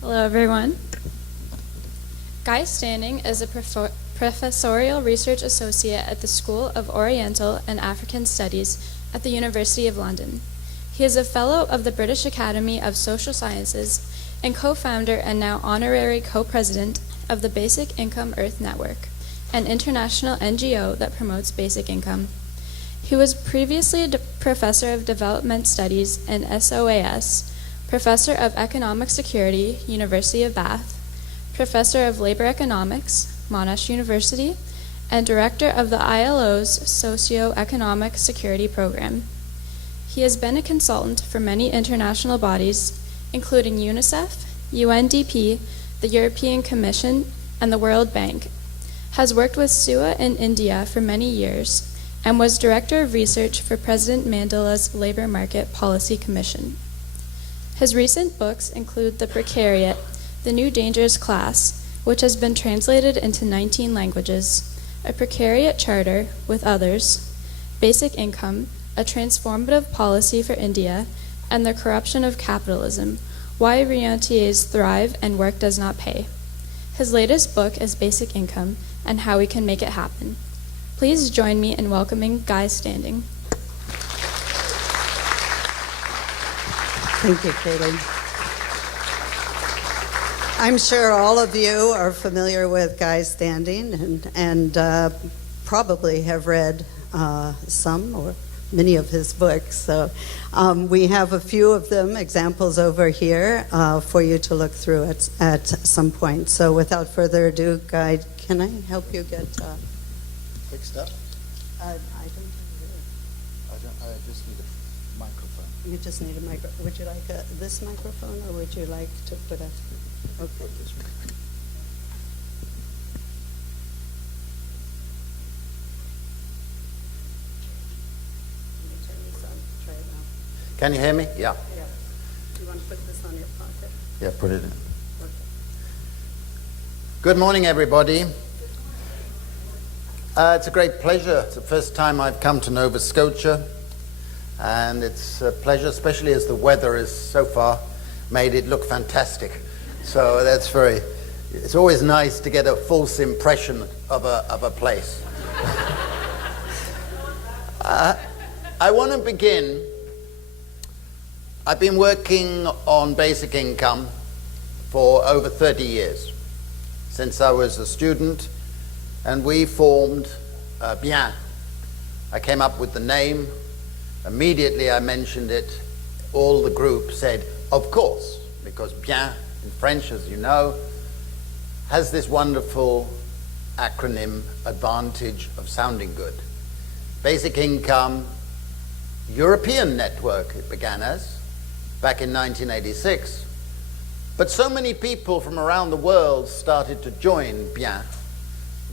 Hello, everyone. Guy Standing is a professorial research associate at the School of Oriental and African Studies at the University of London. He is a fellow of the British Academy of Social Sciences and co-founder and now honorary co-president of the Basic Income Earth Network, an international NGO that promotes basic income. He was previously a professor of development studies in SOAS, professor of economic security, University of Bath, professor of labor economics, Monash University, and director of the ILO's Socio-Economic Security Program. He has been a consultant for many international bodies, including UNICEF, UNDP, the European Commission, and the World Bank, has worked with SUA in India for many years, and was director of research for President Mandela's Labor Market Policy Commission. His recent books include The Precariat, The New Dangerous Class, which has been translated into 19 languages, A Precariat Charter, with others, Basic Income, A Transformative Policy for India, and The Corruption of Capitalism, Why Rentiers Thrive and Work Does Not Pay. His latest book is Basic Income and How We Can Make It Happen. Please join me in welcoming Guy Standing. Thank you, Kaylee. I'm sure all of you are familiar with Guy Standing and probably have read some or many of his books. So we have a few of them, examples over here, for you to look through at some point. So without further ado, Guy, can I help you get... Fixed up? I just need a microphone. You just need a microphone. Would you like this microphone, or would you like to put a... Okay. Can you hear me? Yeah. Yeah. You want to put this on your pocket? Yeah, put it in. Okay. Good morning, everybody. It's a great pleasure. It's the first time I've come to Nova Scotia, and it's a pleasure, especially as the weather has so far made it look fantastic. So that's it's always nice to get a false impression of a place. I want to begin. I've been working on basic income for over 30 years, since I was a student, and we formed Bien. I came up with the name. Immediately I mentioned it. All the group said, of course, because Bien in French, as you know, has this wonderful acronym advantage of sounding good. Basic Income European Network, it began as, back in 1986. But so many people from around the world started to join Bien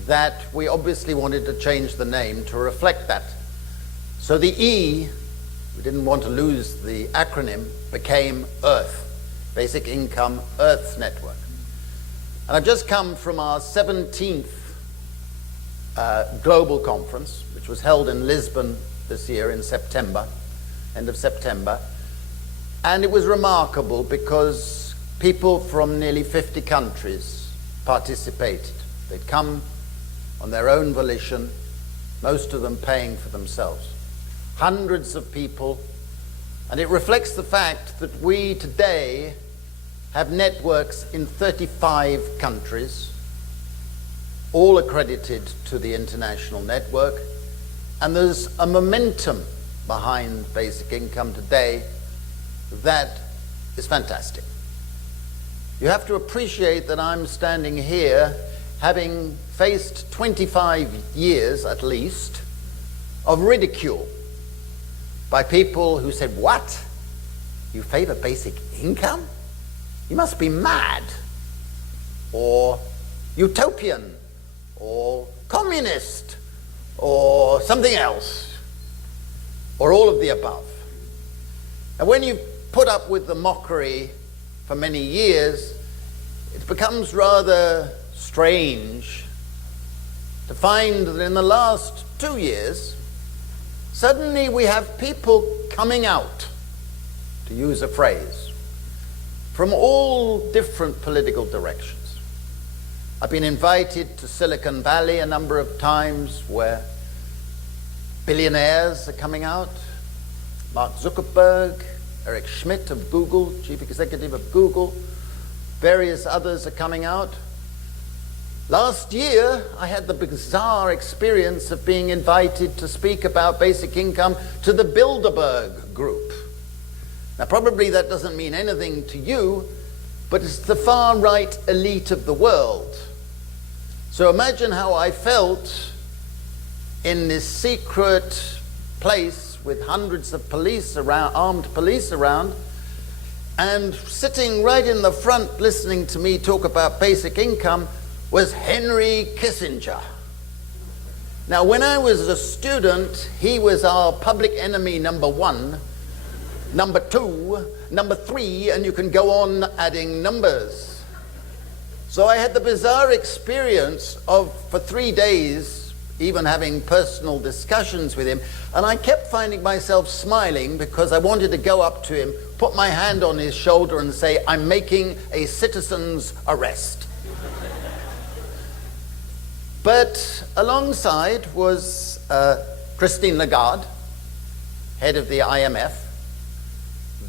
that we obviously wanted to change the name to reflect that. So the E, we didn't want to lose the acronym, became Earth, Basic Income Earth Network. And I've just come from our 17th global conference, which was held in Lisbon this year in September, end of September. And it was remarkable because people from nearly 50 countries participated. They'd come on their own volition, most of them paying for themselves. Hundreds of people, and it reflects the fact that we today have networks in 35 countries, all accredited to the international network, and there's a momentum behind basic income today that is fantastic. You have to appreciate that I'm standing here having faced 25 years at least of ridicule by people who said, what? You favor basic income? You must be mad, or utopian, or communist, or something else, or all of the above. And when you put up with the mockery for many years, it becomes rather strange to find that in the last 2 years, suddenly we have people coming out, to use a phrase, from all different political directions. I've been invited to Silicon Valley a number of times where billionaires are coming out. Mark Zuckerberg, Eric Schmidt of Google, chief executive of Google, various others are coming out. Last year, I had the bizarre experience of being invited to speak about basic income to the Bilderberg Group. Now, probably that doesn't mean anything to you, but it's the far-right elite of the world. So imagine how I felt in this secret place with hundreds of police around, armed police around, and sitting right in the front listening to me talk about basic income was Henry Kissinger. Now, when I was a student, he was our public enemy number 1, number 2, number 3, and you can go on adding numbers. So I had the bizarre experience of, for 3 days, even having personal discussions with him, and I kept finding myself smiling because I wanted to go up to him, put my hand on his shoulder and say, "I'm making a citizen's arrest." But alongside was Christine Lagarde, head of the IMF.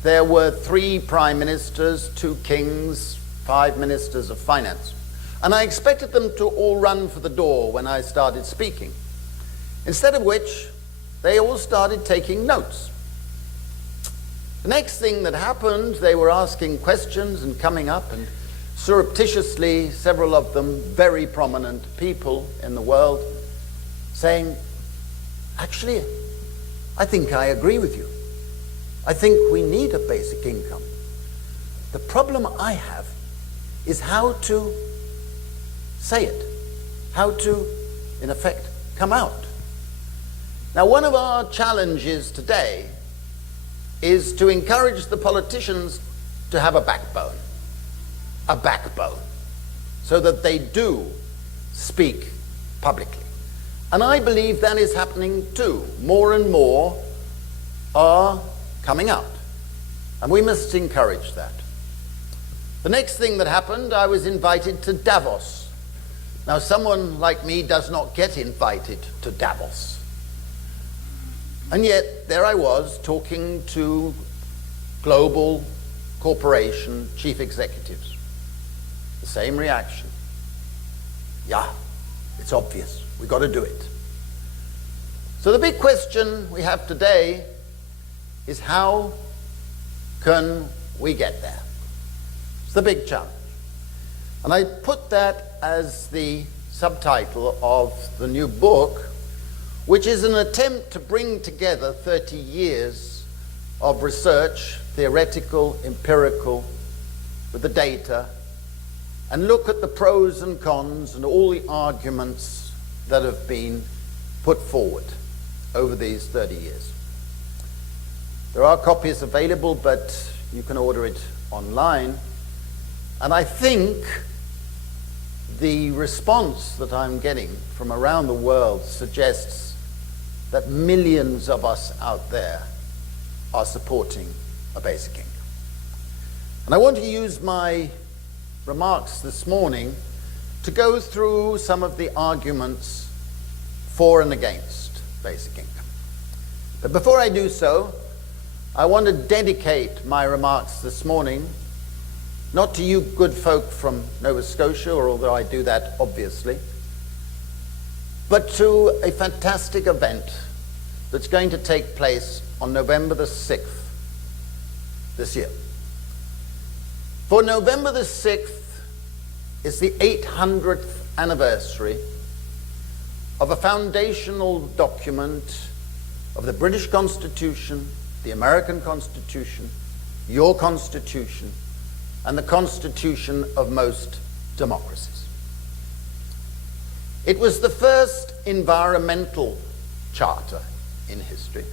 There were 3 prime ministers, 2 kings, 5 ministers of finance. And I expected them to all run for the door when I started speaking. Instead of which, they all started taking notes. The next thing that happened, they were asking questions and coming up, and surreptitiously, several of them very prominent people in the world, saying, "Actually, I think I agree with you. I think we need a basic income. The problem I have is how to say it, how to, in effect, come out." Now, one of our challenges today is to encourage the politicians to have a backbone, so that they do speak publicly. And I believe that is happening too. More and more are coming out, and we must encourage that. The next thing that happened, I was invited to Davos. Now, someone like me does not get invited to Davos. And yet, there I was talking to global corporation chief executives. The same reaction. Yeah, it's obvious. We've got to do it. So the big question we have today is, how can we get there? It's the big challenge. And I put that as the subtitle of the new book, which is an attempt to bring together 30 years of research, theoretical, empirical, with the data, and look at the pros and cons and all the arguments that have been put forward over these 30 years. There are copies available, but you can order it online. And I think the response that I'm getting from around the world suggests that millions of us out there are supporting a basic income. And I want to use my remarks this morning to go through some of the arguments for and against basic income. But before I do so, I want to dedicate my remarks this morning not to you good folk from Nova Scotia, or although I do that obviously, but to a fantastic event that's going to take place on November the 6th this year. For November the 6th is the 800th anniversary of a foundational document of the British Constitution, the American Constitution, your Constitution, and the Constitution of most democracies. It was the first environmental charter in history.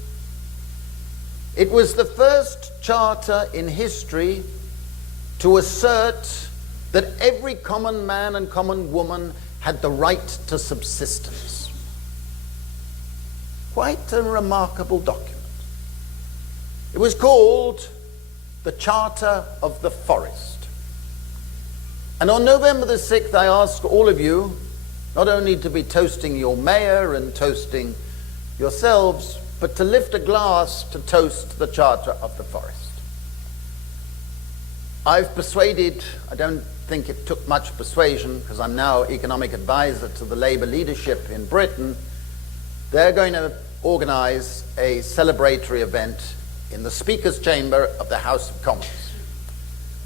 It was the first charter in history to assert that every common man and common woman had the right to subsistence. Quite a remarkable document. It was called the Charter of the Forest. And on November the 6th, I ask all of you not only to be toasting your mayor and toasting yourselves, but to lift a glass to toast the Charter of the Forest. I've persuaded, I don't think it took much persuasion, because I'm now economic advisor to the Labour leadership in Britain. They're going to organise a celebratory event in the Speaker's Chamber of the House of Commons.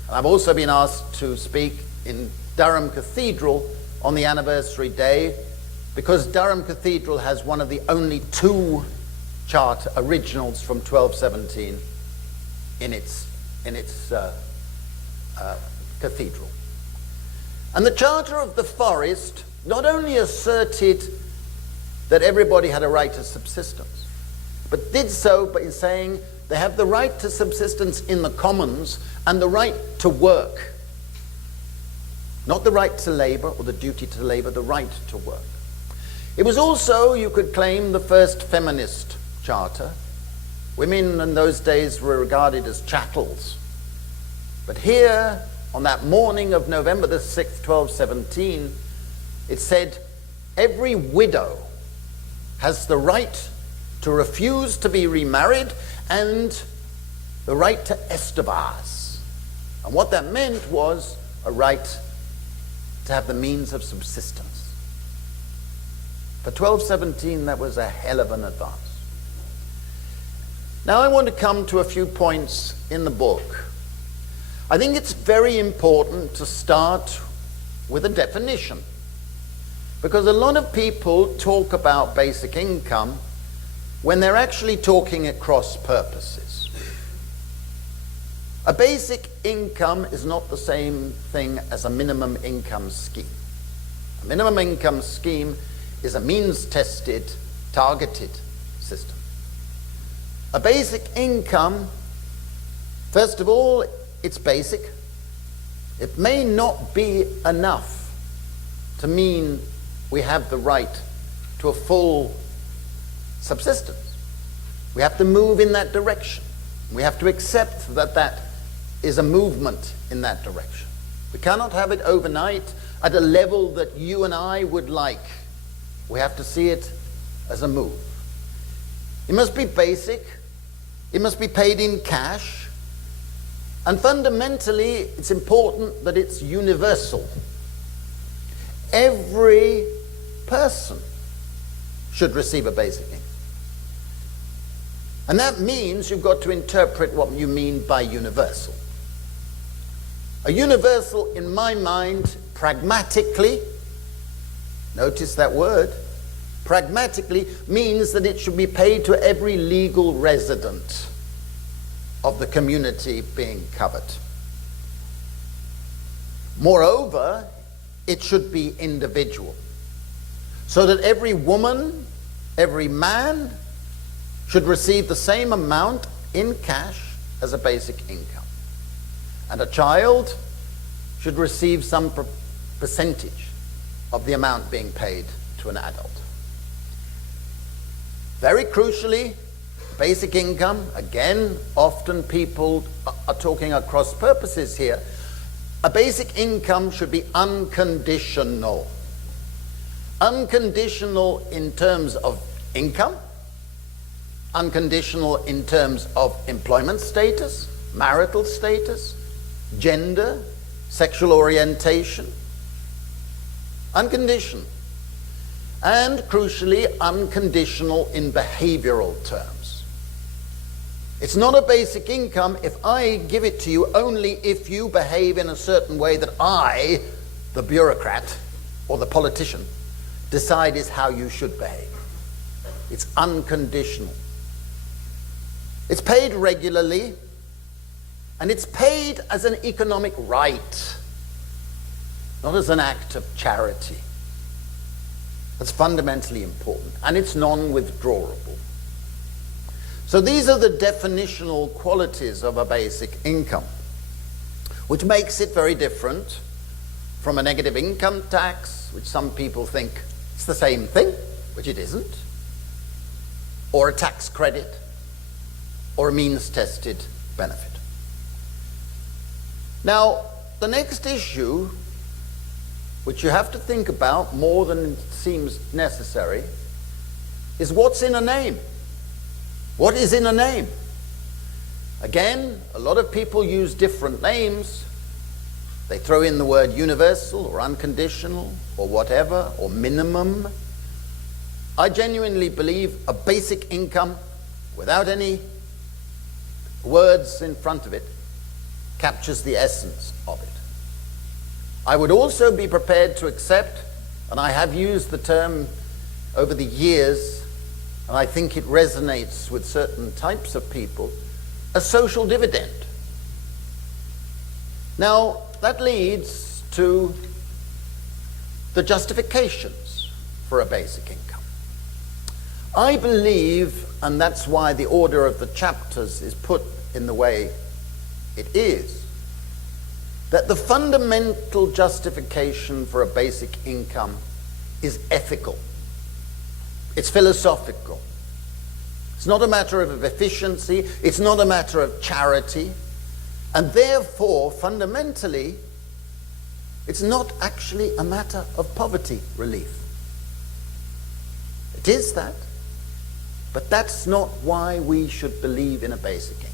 And I've also been asked to speak in Durham Cathedral on the anniversary day, because Durham Cathedral has one of the only two charter originals from 1217 in its cathedral. And the Charter of the Forest not only asserted that everybody had a right to subsistence, but did so by saying they have the right to subsistence in the commons and the right to work. Not the right to labor or the duty to labor, the right to work. It was also, you could claim, the first feminist charter. Women in those days were regarded as chattels. But here, on that morning of November the 6th, 1217, it said, every widow has the right to refuse to be remarried and the right to estivaz. And what that meant was a right to have the means of subsistence. For 1217, that was a hell of an advance. Now I want to come to a few points in the book. I think it's very important to start with a definition, because a lot of people talk about basic income when they're actually talking at cross purposes. A basic income is not the same thing as a minimum income scheme. A minimum income scheme is a means-tested, targeted system. A basic income, first of all, it's basic. It may not be enough to mean we have the right to a full subsistence. We have to move in that direction. We have to accept that that is a movement in that direction. We cannot have it overnight at a level that you and I would like. We have to see it as a move. It must be basic. It must be paid in cash. And fundamentally, it's important that it's universal. Every person should receive a basic income. And that means you've got to interpret what you mean by universal. A universal, in my mind, pragmatically, notice that word, pragmatically means that it should be paid to every legal resident of the community being covered. Moreover, it should be individual, so that every woman, every man should receive the same amount in cash as a basic income. And a child should receive some percentage of the amount being paid to an adult. Very crucially, basic income, again, often people are talking across purposes here. A basic income should be unconditional. Unconditional in terms of income, unconditional in terms of employment status, marital status, gender, sexual orientation. Unconditional. And crucially, unconditional in behavioral terms. It's not a basic income if I give it to you only if you behave in a certain way that I, the bureaucrat or the politician, decide is how you should behave. It's unconditional. It's paid regularly, and it's paid as an economic right, not as an act of charity. That's fundamentally important, and it's non-withdrawable. So these are the definitional qualities of a basic income, which makes it very different from a negative income tax, which some people think it's the same thing, which it isn't, or a tax credit, or a means-tested benefit. Now, the next issue, which you have to think about more than it seems necessary, is what's in a name? What is in a name? Again, a lot of people use different names. They throw in the word universal or unconditional or whatever, or minimum. I genuinely believe a basic income, without any words in front of it, captures the essence of it. I would also be prepared to accept, and I have used the term over the years, and I think it resonates with certain types of people, a social dividend. Now, that leads to the justifications for a basic income. I believe, and that's why the order of the chapters is put in the way it is, that the fundamental justification for a basic income is ethical. It's philosophical. It's not a matter of efficiency. It's not a matter of charity. And therefore, fundamentally, it's not actually a matter of poverty relief. It is that, but that's not why we should believe in a basic income.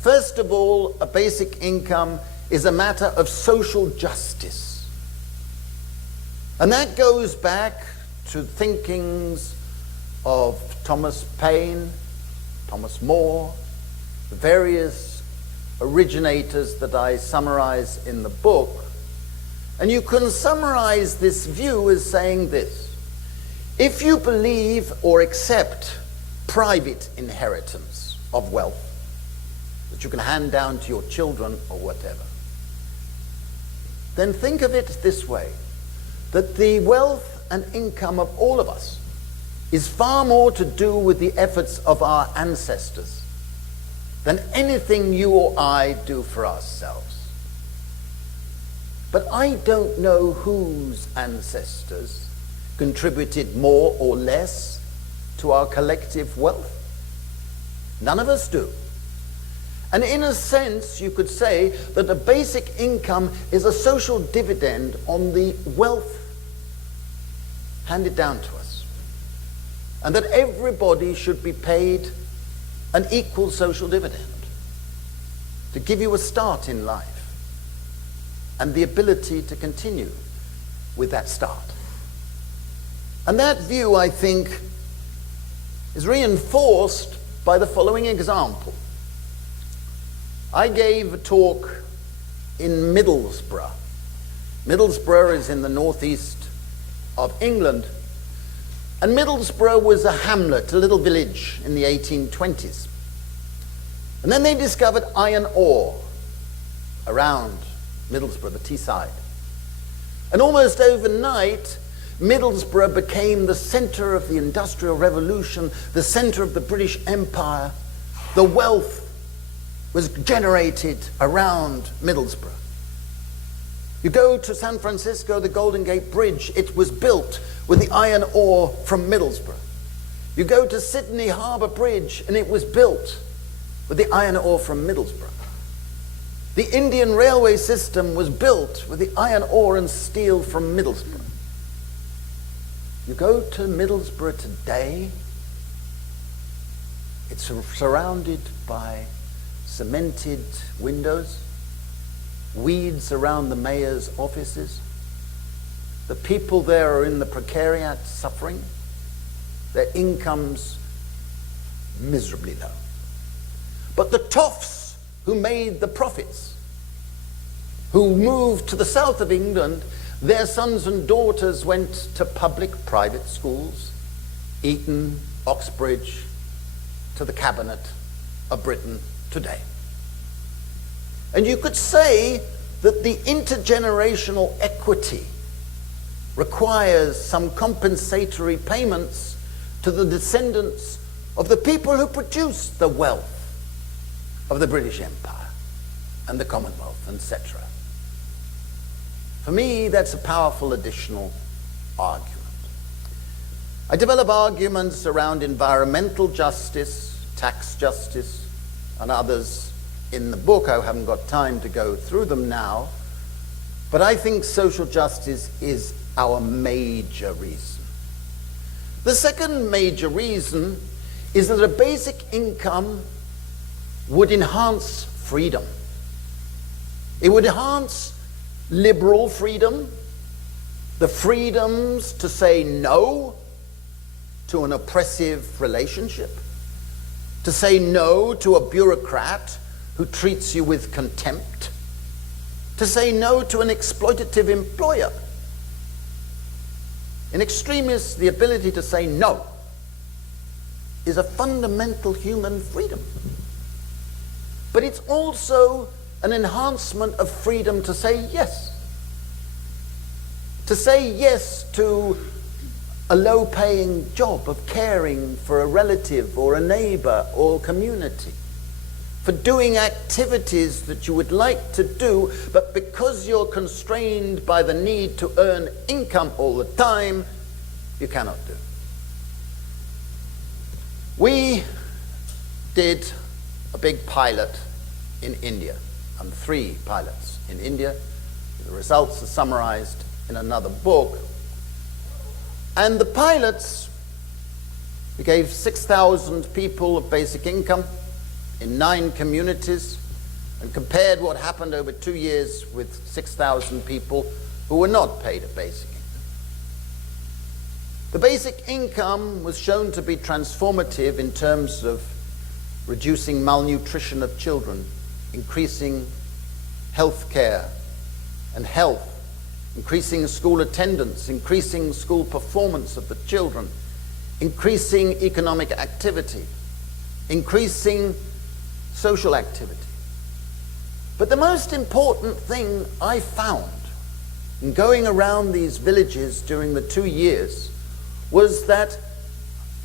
First of all, a basic income is a matter of social justice. And that goes back to thinkings of Thomas Paine, Thomas More, the various originators that I summarize in the book. And you can summarize this view as saying this: if you believe or accept private inheritance of wealth that you can hand down to your children or whatever, then think of it this way, that the wealth and income of all of us is far more to do with the efforts of our ancestors than anything you or I do for ourselves. But I don't know whose ancestors contributed more or less to our collective wealth. None of us do. And in a sense, you could say that a basic income is a social dividend on the wealth handed down to us. And that everybody should be paid an equal social dividend to give you a start in life and the ability to continue with that start. And that view, I think, is reinforced by the following example. I gave a talk in Middlesbrough. Middlesbrough is in the northeast of England. And Middlesbrough was a hamlet, a little village in the 1820s. And then they discovered iron ore around Middlesbrough, the Teesside. And almost overnight, Middlesbrough became the center of the Industrial Revolution, the center of the British Empire. The wealth was generated around Middlesbrough. You go to San Francisco, the Golden Gate Bridge, it was built with the iron ore from Middlesbrough. You go to Sydney Harbour Bridge, and it was built with the iron ore from Middlesbrough. The Indian railway system was built with the iron ore and steel from Middlesbrough. You go to Middlesbrough today, it's surrounded by cemented windows, weeds around the mayor's offices. The people there are in the precariat, suffering. Their incomes miserably low. But the toffs who made the profits, who moved to the south of England, their sons and daughters went to public private schools, Eton, Oxbridge, to the cabinet of Britain today. And you could say that the intergenerational equity requires some compensatory payments to the descendants of the people who produced the wealth of the British Empire and the Commonwealth, etc. For me, that's a powerful additional argument. I develop arguments around environmental justice, tax justice, and others in the book. I haven't got time to go through them now. But I think social justice is our major reason. The second major reason is that a basic income would enhance freedom. It would enhance liberal freedom, the freedoms to say no to an oppressive relationship, to say no to a bureaucrat who treats you with contempt, to say no to an exploitative employer. In extremis, the ability to say no is a fundamental human freedom. But it's also an enhancement of freedom to say yes. To say yes to a low-paying job of caring for a relative or a neighbor or community, for doing activities that you would like to do, but because you're constrained by the need to earn income all the time, you cannot do. We did a big pilot in India, and 3 pilots in India. The results are summarized in another book. And the pilots, we gave 6,000 people a basic income in 9 communities, and compared what happened over 2 years with 6,000 people who were not paid a basic income. The basic income was shown to be transformative in terms of reducing malnutrition of children, increasing health care and health, increasing school attendance, increasing school performance of the children, increasing economic activity, increasing social activity. But the most important thing I found in going around these villages during the 2 years was that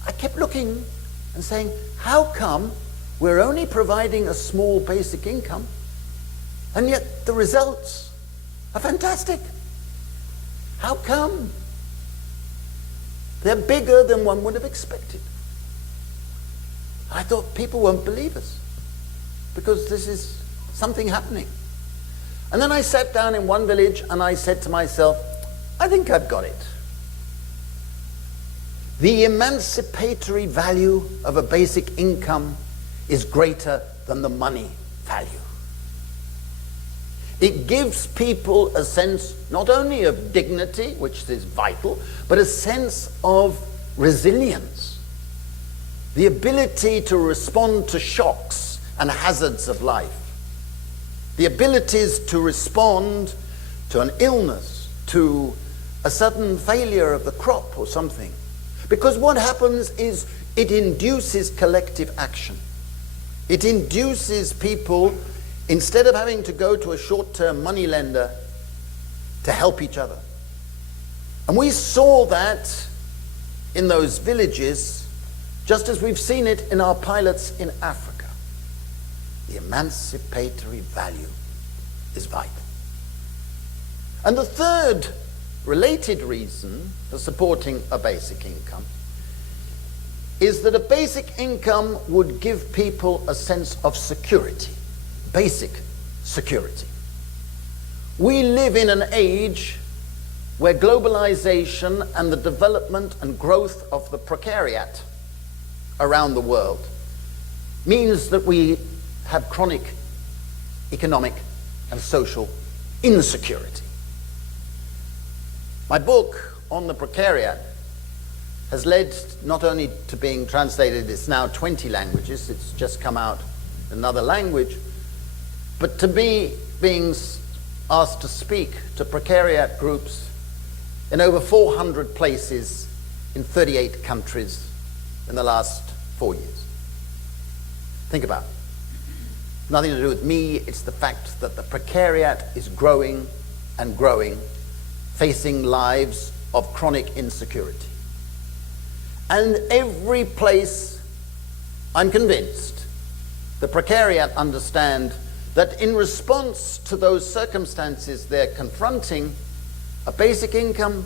I kept looking and saying, how come we're only providing a small basic income, and yet the results are fantastic? How come? They're bigger than one would have expected. I thought people won't believe us because this is something happening. And then I sat down in one village and I said to myself, I think I've got it. The emancipatory value of a basic income is greater than the money value. It gives people a sense not only of dignity, which is vital, but a sense of resilience. The ability to respond to shocks and hazards of life. The abilities to respond to an illness, to a sudden failure of the crop or something. Because what happens is it induces collective action. It induces people, instead of having to go to a short-term money lender, to help each other. And we saw that in those villages, just as we've seen it in our pilots in Africa. The emancipatory value is vital. And the third related reason for supporting a basic income is that a basic income would give people a sense of security, basic security. We live in an age where globalization and the development and growth of the precariat around the world means that we have chronic economic and social insecurity. My book on the precariat has led not only to being translated, it's now 20 languages, it's just come out in another language, but to be being asked to speak to precariat groups in over 400 places in 38 countries in the last 4 years. Think about it. Nothing to do with me, it's the fact that the precariat is growing and growing, facing lives of chronic insecurity. And every place, I'm convinced, the precariat understand that in response to those circumstances they're confronting, a basic income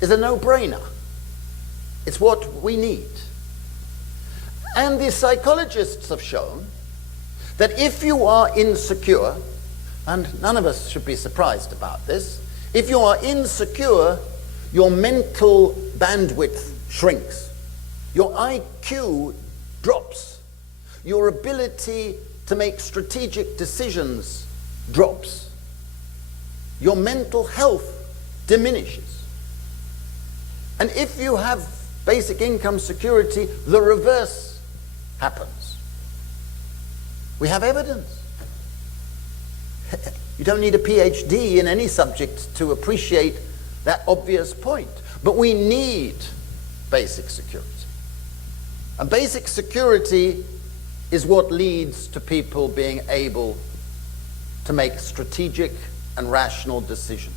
is a no-brainer. It's what we need. And the psychologists have shown that if you are insecure, and none of us should be surprised about this, if you are insecure, your mental bandwidth shrinks, your IQ drops, your ability to make strategic decisions drops, your mental health diminishes. And if you have basic income security, the reverse happens. We have evidence. You don't need a PhD in any subject to appreciate that obvious point. But we need basic security. And basic security is what leads to people being able to make strategic and rational decisions.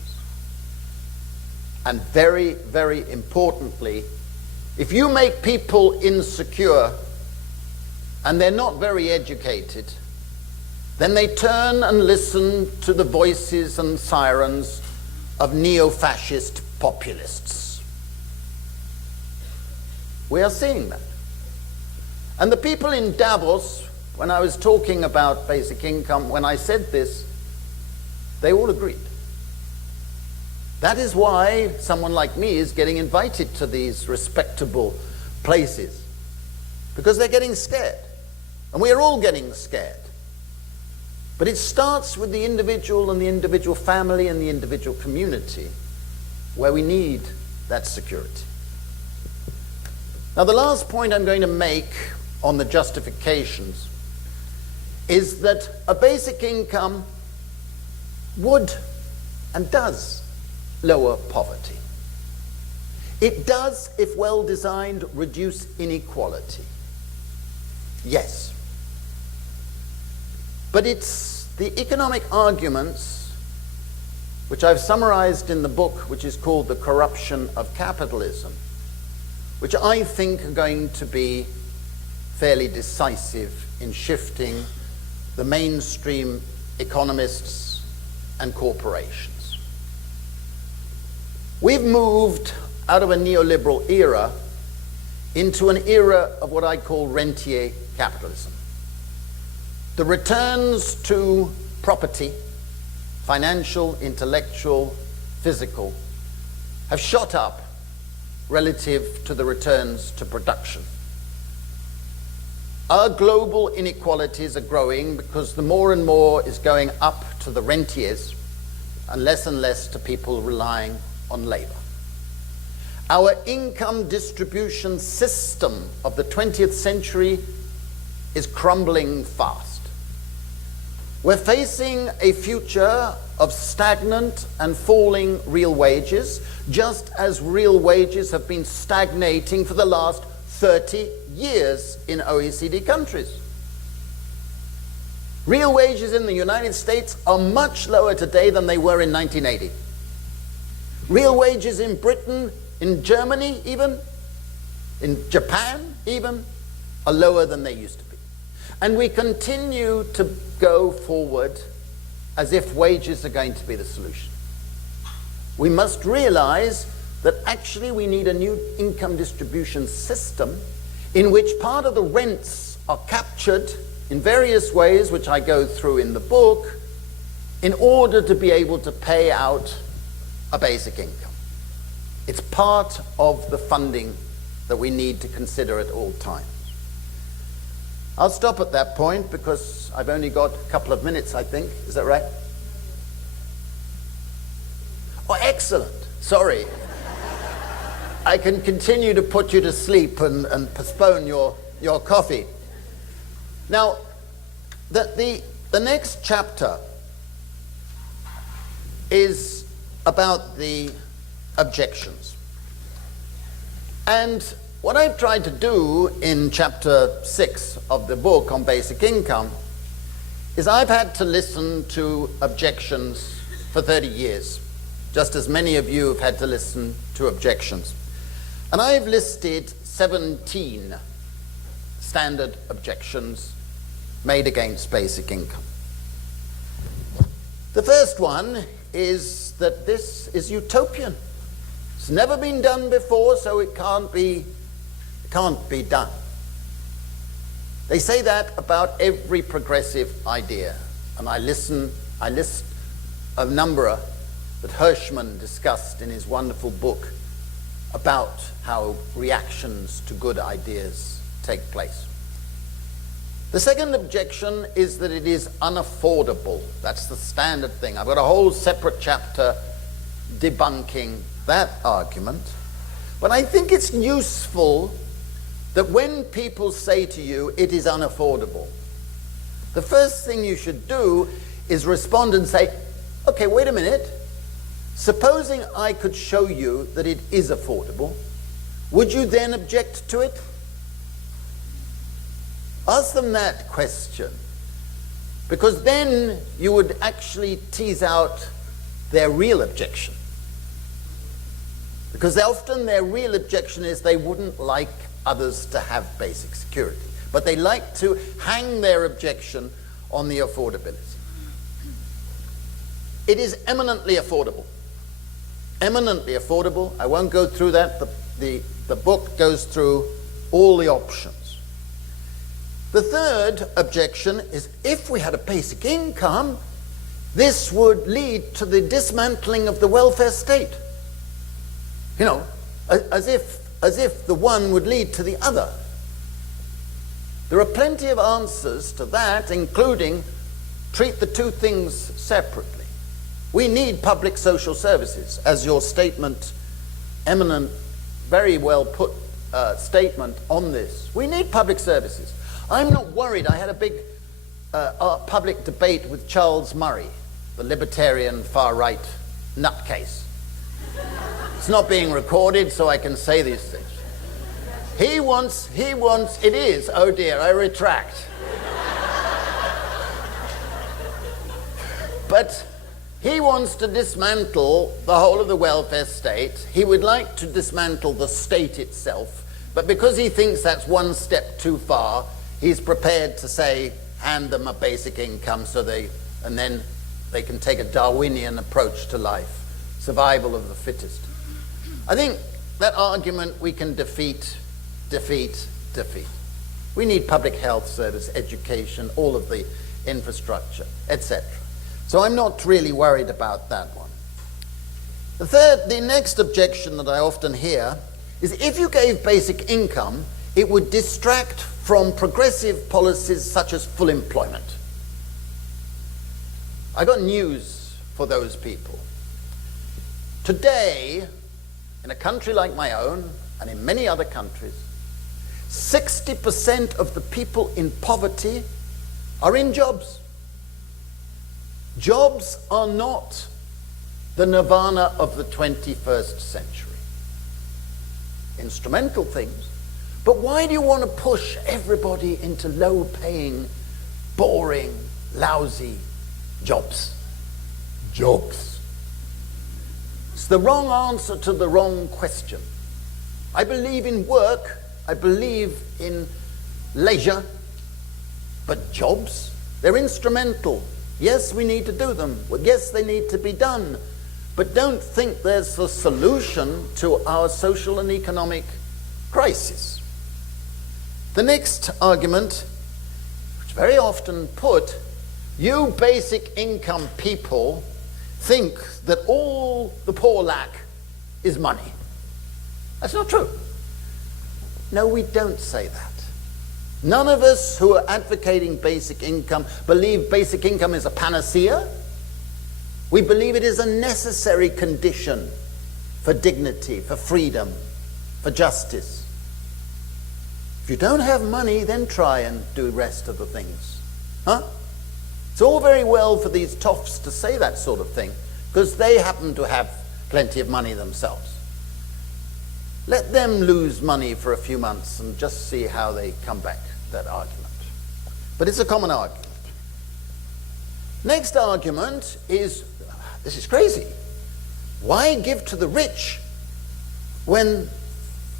And very, very importantly, if you make people insecure and they're not very educated, then they turn and listen to the voices and sirens of neo-fascist populists. We are seeing that. And the people in Davos, when I was talking about basic income, when I said this, they all agreed. That is why someone like me is getting invited to these respectable places, because they're getting scared. And we are all getting scared. But it starts with the individual and the individual family and the individual community, where we need that security. Now, the last point I'm going to make on the justifications is that a basic income would and does lower poverty. It does, if well designed, reduce inequality. Yes. But it's the economic arguments, which I've summarized in the book, which is called The Corruption of Capitalism, which I think are going to be fairly decisive in shifting the mainstream economists and corporations. We've moved out of a neoliberal era into an era of what I call rentier capitalism. The returns to property, financial, intellectual, physical, have shot up relative to the returns to production. Our global inequalities are growing because the more and more is going up to the rentiers and less to people relying on labor. Our income distribution system of the 20th century is crumbling fast. We're facing a future of stagnant and falling real wages, just as real wages have been stagnating for the last 30 years in OECD countries. Real wages in the United States are much lower today than they were in 1980. Real wages in Britain, in Germany even, in Japan even, are lower than they used to be. And we continue to go forward as if wages are going to be the solution. We must realize that actually we need a new income distribution system in which part of the rents are captured in various ways, which I go through in the book, in order to be able to pay out a basic income. It's part of the funding that we need to consider at all times. I'll stop at that point because I've only got a couple of minutes, I think. Is that right? Oh, excellent. Sorry. I can continue to put you to sleep and postpone your coffee. Now, the next chapter is about the objections. And what I've tried to do in chapter 6 of the book on basic income is I've had to listen to objections for 30 years, just as many of you have had to listen to objections. And I've listed 17 standard objections made against basic income. The first one is that this is utopian. It's never been done before, so it can't be done. They say that about every progressive idea. And I list a number that Hirschman discussed in his wonderful book about how reactions to good ideas take place. The second objection is that it is unaffordable. That's the standard thing. I've got a whole separate chapter debunking that argument. But I think it's useful that when people say to you, it is unaffordable, the first thing you should do is respond and say, okay, wait a minute. Supposing I could show you that it is affordable, would you then object to it? Ask them that question, because then you would actually tease out their real objection. Because often their real objection is they wouldn't like others to have basic security, but they like to hang their objection on the affordability. It is eminently affordable. Eminently affordable. I won't go through that. The book goes through all the options. The third objection is if we had a basic income, this would lead to the dismantling of the welfare state. You know, as if the one would lead to the other. There are plenty of answers to that, including treat the two things separately. We need public social services, as your statement, eminent, very well put statement on this. We need public services. I'm not worried. I had a big public debate with Charles Murray, the libertarian far-right nutcase. It's not being recorded, so I can say these things. He wants, it is, oh dear, I retract. But he wants to dismantle the whole of the welfare state. He would like to dismantle the state itself, but because he thinks that's one step too far, he's prepared to say, hand them a basic income and then they can take a Darwinian approach to life, survival of the fittest. I think that argument we can defeat. We need public health service, education, all of the infrastructure, etc. So I'm not really worried about that one. The next objection that I often hear is if you gave basic income, it would distract from progressive policies such as full employment. I got news for those people. Today, in a country like my own, and in many other countries, 60% of the people in poverty are in jobs. Jobs are not the nirvana of the 21st century. Instrumental things. But why do you want to push everybody into low-paying, boring, lousy jobs? Jobs. It's the wrong answer to the wrong question. I believe in work, I believe in leisure, but jobs, they're instrumental. Yes, we need to do them. Well, yes, they need to be done. But don't think there's the solution to our social and economic crisis. The next argument, which is very often put, you basic income people think that all the poor lack is money. That's not true. No, we don't say that. None of us who are advocating basic income believe basic income is a panacea. We believe it is a necessary condition for dignity, for freedom, for justice. If you don't have money, then try and do the rest of the things. Huh? It's all very well for these toffs to say that sort of thing, because they happen to have plenty of money themselves. Let them lose money for a few months and just see how they come back, that argument. But it's a common argument. Next argument is, this is crazy. Why give to the rich when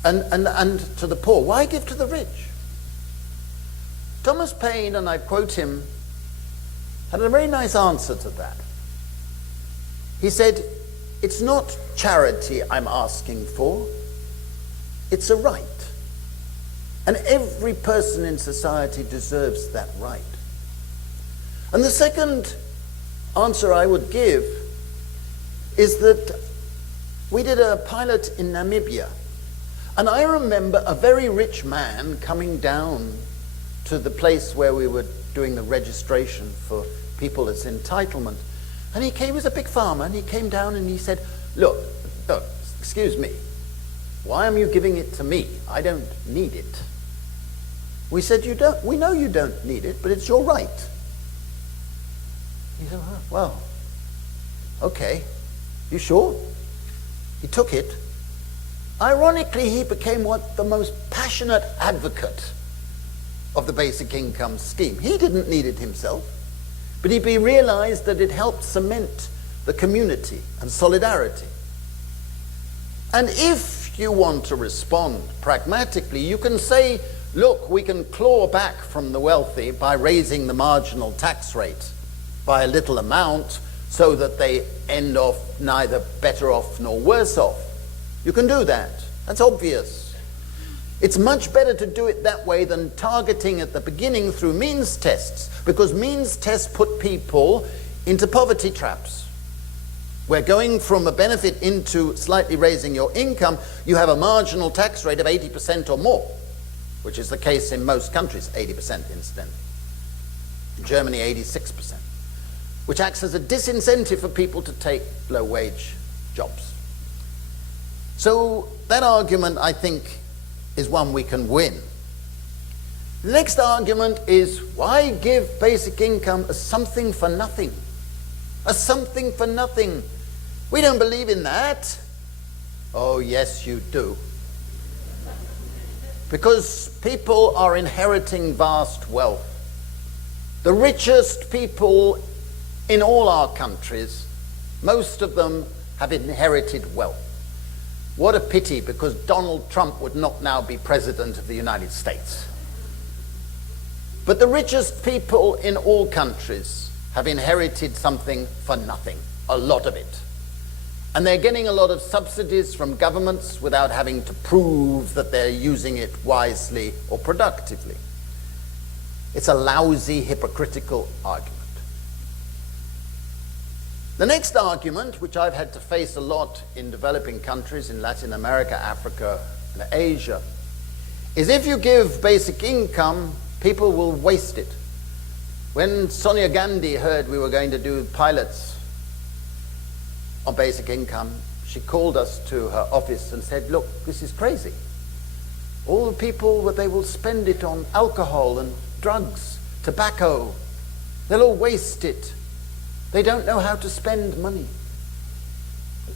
and to the poor? Why give to the rich? Thomas Paine, and I quote him, had a very nice answer to that. He said, it's not charity I'm asking for, it's a right. And every person in society deserves that right. And the second answer I would give is that we did a pilot in Namibia. And I remember a very rich man coming down to the place where we were doing the registration for people as entitlement. And he was a big farmer, and he came down and he said, look, excuse me, why am you giving it to me? I don't need it. We said, we know you don't need it, but it's your right. He said, well, okay, you sure? He took it. Ironically, he became the most passionate advocate of the basic income scheme. He didn't need it himself, but he realized that it helped cement the community and solidarity. And if you want to respond pragmatically, you can say, look, we can claw back from the wealthy by raising the marginal tax rate by a little amount so that they end off neither better off nor worse off. You can do that. That's obvious. It's much better to do it that way than targeting at the beginning through means tests, because means tests put people into poverty traps. Where going from a benefit into slightly raising your income, you have a marginal tax rate of 80% or more, which is the case in most countries, 80% incidentally. In Germany, 86%, which acts as a disincentive for people to take low-wage jobs. So that argument, I think, is one we can win. The next argument is, why give basic income as something for nothing? A something for nothing. We don't believe in that. Oh, yes, you do. Because people are inheriting vast wealth. The richest people in all our countries, most of them have inherited wealth. What a pity, because Donald Trump would not now be president of the United States. But the richest people in all countries have inherited something for nothing, a lot of it. And they're getting a lot of subsidies from governments without having to prove that they're using it wisely or productively. It's a lousy, hypocritical argument. The next argument, which I've had to face a lot in developing countries in Latin America, Africa, and Asia, is if you give basic income, people will waste it. When Sonia Gandhi heard we were going to do pilots on basic income, she called us to her office and said, look, this is crazy. All the people, they will spend it on alcohol and drugs, tobacco. They'll all waste it. They don't know how to spend money.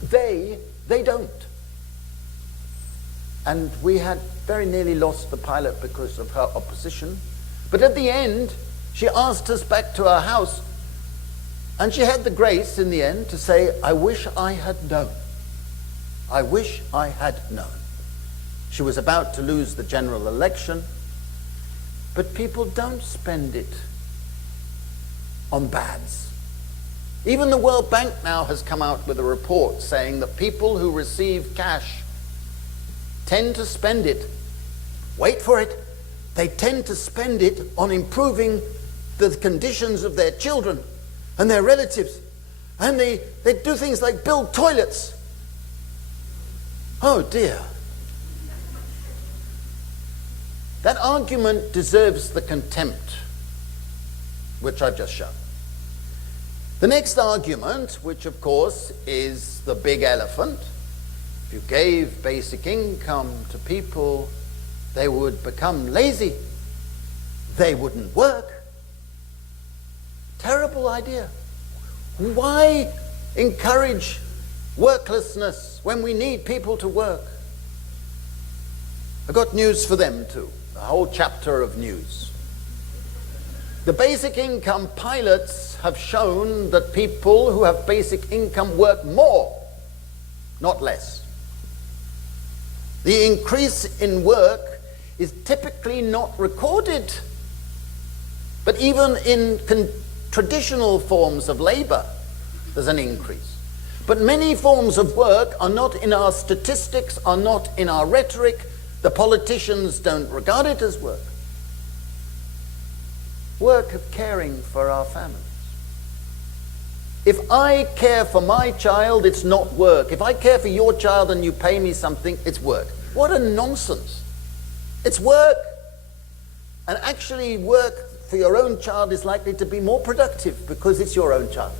They don't. And we had very nearly lost the pilot because of her opposition. But at the end, she asked us back to our house, and she had the grace in the end to say, I wish I had known. I wish I had known. She was about to lose the general election, but people don't spend it on bads. Even the World Bank now has come out with a report saying that people who receive cash tend to spend it, wait for it, they tend to spend it on improving the conditions of their children and their relatives. And they do things like build toilets. Oh dear. That argument deserves the contempt which I've just shown. The next argument, which of course is the big elephant, if you gave basic income to people, they would become lazy. They wouldn't work. Terrible idea. Why encourage worklessness when we need people to work? I've got news for them too, a whole chapter of news. The basic income pilots have shown that people who have basic income work more, not less. The increase in work is typically not recorded, but even in traditional forms of labor, there's an increase. But many forms of work are not in our statistics, are not in our rhetoric. The politicians don't regard it as work. Work of caring for our families. If I care for my child, it's not work. If I care for your child and you pay me something, it's work. What a nonsense. It's work. And actually, work for your own child is likely to be more productive because it's your own child.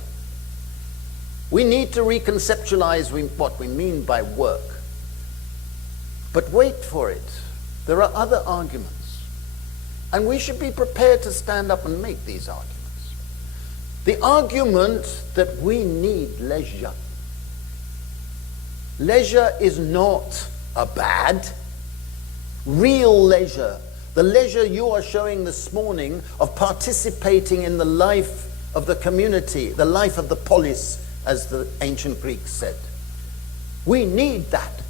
We need to reconceptualize what we mean by work. But wait for it. There are other arguments. And we should be prepared to stand up and make these arguments. The argument that we need leisure. Leisure is not a bad. Real leisure. The leisure you are showing this morning of participating in the life of the community, the life of the polis, as the ancient Greeks said. We need that.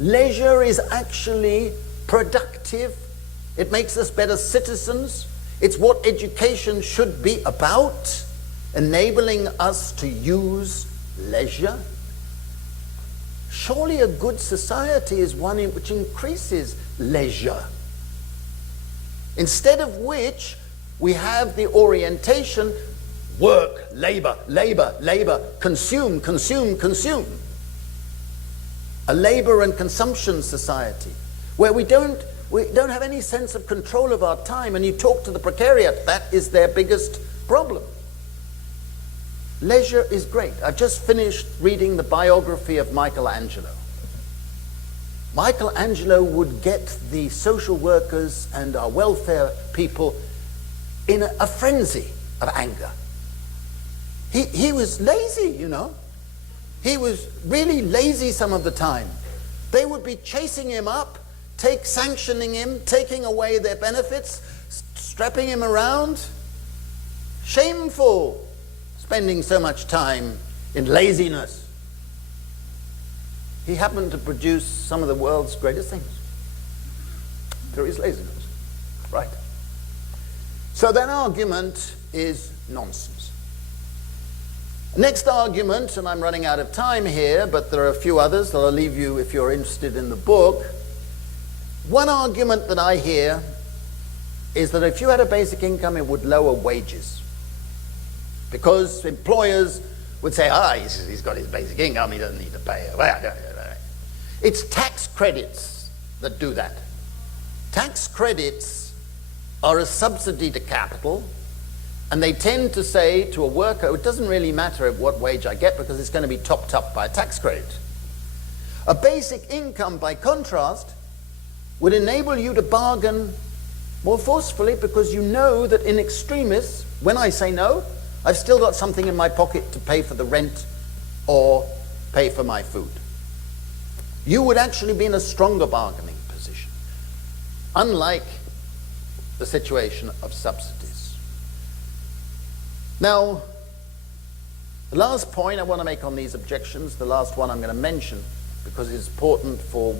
Leisure is actually productive. It makes us better citizens. It's what education should be about, enabling us to use leisure. Surely a good society is one in which increases leisure. Instead of which we have the orientation, work, labor, labor, labor, consume, consume, consume. A labor and consumption society where we don't have any sense of control of our time, and you talk to the precariat, that is their biggest problem. Leisure is great. I've just finished reading the biography of Michelangelo. Michelangelo would get the social workers and our welfare people in a frenzy of anger. He was lazy, you know. He was really lazy some of the time. They would be chasing him up, sanctioning him, taking away their benefits, strapping him around. Shameful, spending so much time in laziness. He happened to produce some of the world's greatest things through his laziness, right? So that argument is nonsense. Next argument, and I'm running out of time here, but there are a few others that I'll leave you if you're interested in the book. One argument that I hear is that if you had a basic income, it would lower wages. Because employers would say, he's got his basic income, he doesn't need to pay it. It's tax credits that do that. Tax credits are a subsidy to capital, and they tend to say to a worker, it doesn't really matter what wage I get because it's going to be topped up by a tax credit. A basic income, by contrast, would enable you to bargain more forcefully because you know that in extremis, when I say no, I've still got something in my pocket to pay for the rent or pay for my food. You would actually be in a stronger bargaining position, unlike the situation of subsidies. Now, the last point I want to make on these objections, the last one I'm going to mention because it's important for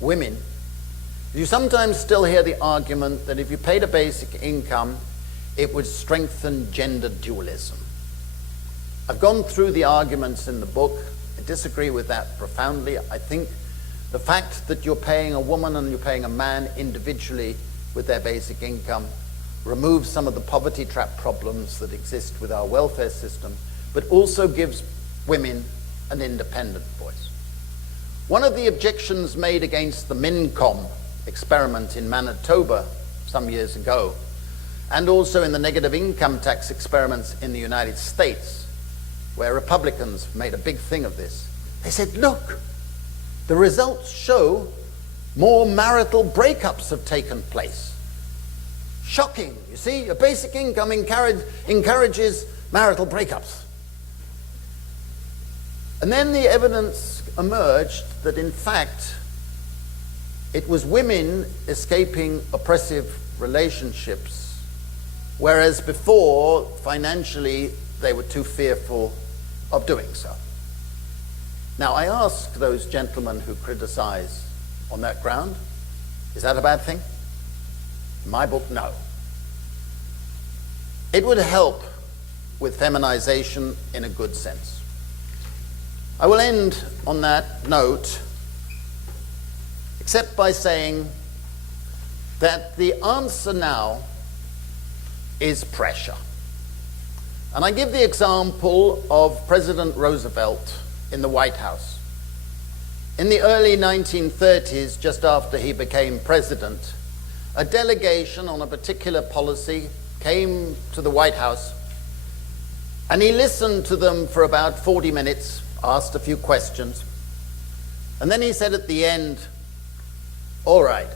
women, you sometimes still hear the argument that if you paid a basic income, it would strengthen gender dualism. I've gone through the arguments in the book. I disagree with that profoundly. I think the fact that you're paying a woman and you're paying a man individually with their basic income removes some of the poverty trap problems that exist with our welfare system, but also gives women an independent voice. One of the objections made against the MinCom experiment in Manitoba some years ago, and also in the negative income tax experiments in the United States, where Republicans made a big thing of this. They said, look, the results show more marital breakups have taken place. Shocking, you see, a basic income encourages marital breakups. And then the evidence emerged that in fact it was women escaping oppressive relationships, whereas before, financially, they were too fearful of doing so. Now, I ask those gentlemen who criticize on that ground, is that a bad thing? In my book, no. It would help with feminization in a good sense. I will end on that note, except by saying that the answer now is pressure. And I give the example of President Roosevelt in the White House. In the early 1930s, just after he became president, a delegation on a particular policy came to the White House, and he listened to them for about 40 minutes, asked a few questions, and then he said at the end, "All right,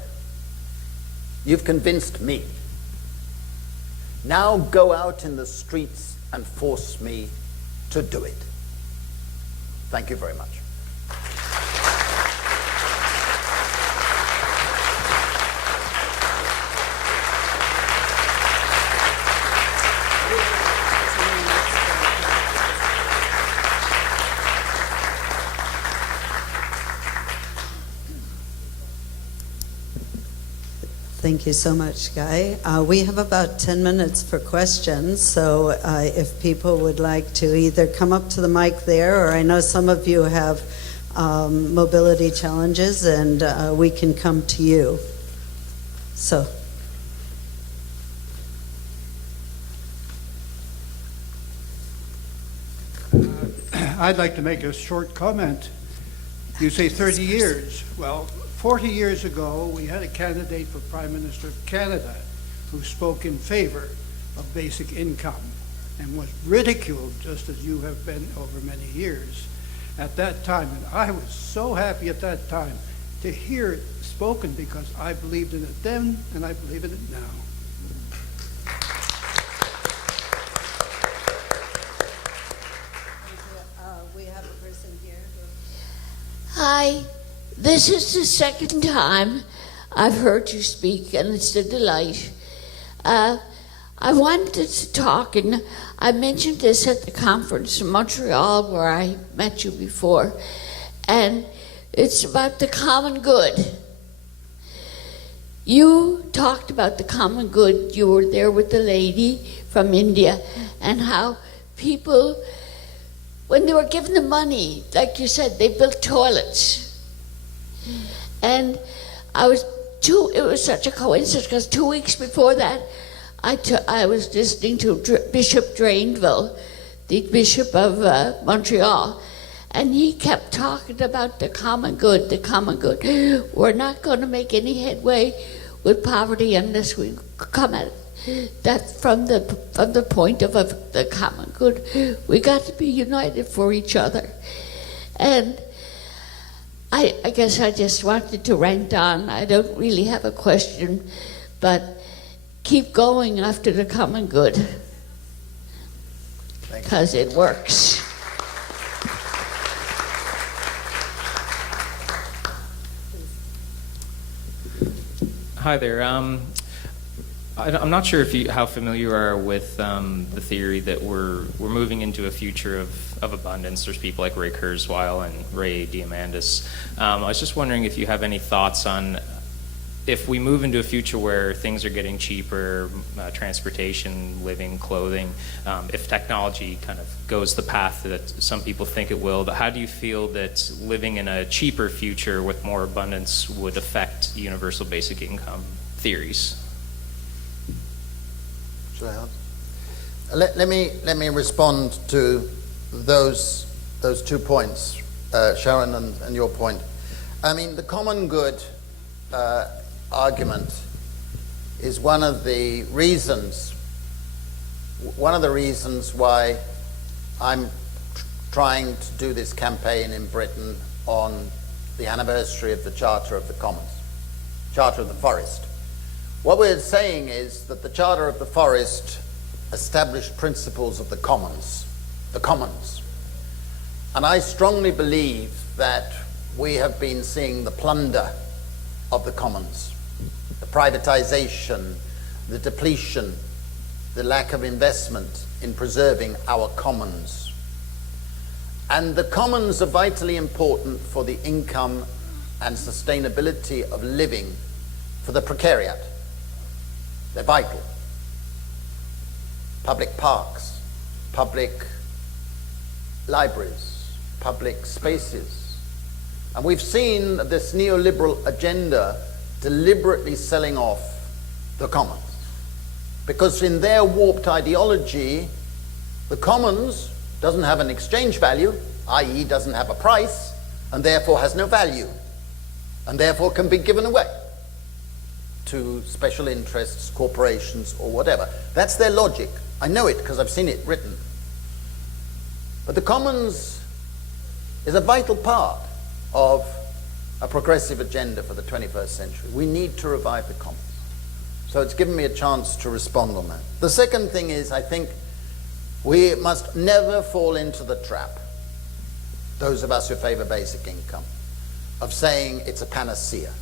you've convinced me. Now go out in the streets and force me to do it." Thank you very much. Thank you so much, Guy. We have about 10 minutes for questions, so if people would like to either come up to the mic there, or I know some of you have mobility challenges, and we can come to you. So. I'd like to make a short comment. You say 30 years. Well, 40 years ago, we had a candidate for Prime Minister of Canada who spoke in favor of basic income and was ridiculed, just as you have been over many years at that time. And I was so happy at that time to hear it spoken, because I believed in it then and I believe in it now. We have a person here. Hi, this is the second time I've heard you speak, and it's a delight. I wanted to talk, and I mentioned this at the conference in Montreal where I met you before, and it's about the common good. You talked about the common good. You were there with the lady from India, and how people, when they were given the money, like you said, they built toilets. And it was such a coincidence, because 2 weeks before that, I was listening to Bishop Drainville, the Bishop of Montreal, and he kept talking about the common good, the common good. We're not going to make any headway with poverty unless we come at that from the point of the common good. We got to be united for each other. And I guess I just wanted to rant on. I don't really have a question, but keep going after the common good, because it works. Hi there. I'm not sure how familiar you are with the theory that we're moving into a future of abundance. There's people like Ray Kurzweil and Ray Diamandis. I was just wondering if you have any thoughts on if we move into a future where things are getting cheaper, transportation, living, clothing, if technology kind of goes the path that some people think it will, how do you feel that living in a cheaper future with more abundance would affect universal basic income theories? Should I answer? Let me respond to those 2 points, Sharon, and your point. I mean, the common good argument is one of the reasons why I'm trying to do this campaign in Britain on the anniversary of the Charter of the Commons, Charter of the Forest. What we're saying is that the Charter of the Forest established principles of the commons. And I strongly believe that we have been seeing the plunder of the commons, the privatization, the depletion, the lack of investment in preserving our commons. And the commons are vitally important for the income and sustainability of living for the precariat. They're vital. Public parks, public libraries, public spaces, And we've seen this neoliberal agenda deliberately selling off the commons. Because in their warped ideology, the commons doesn't have an exchange value, i.e. doesn't have a price, and therefore has no value, and therefore can be given away to special interests, corporations, or whatever. That's their logic. I know it because I've seen it written. But the commons is a vital part of a progressive agenda for the 21st century. We need to revive the commons. So it's given me a chance to respond on that. The second thing is, I think we must never fall into the trap, those of us who favor basic income, of saying it's a panacea.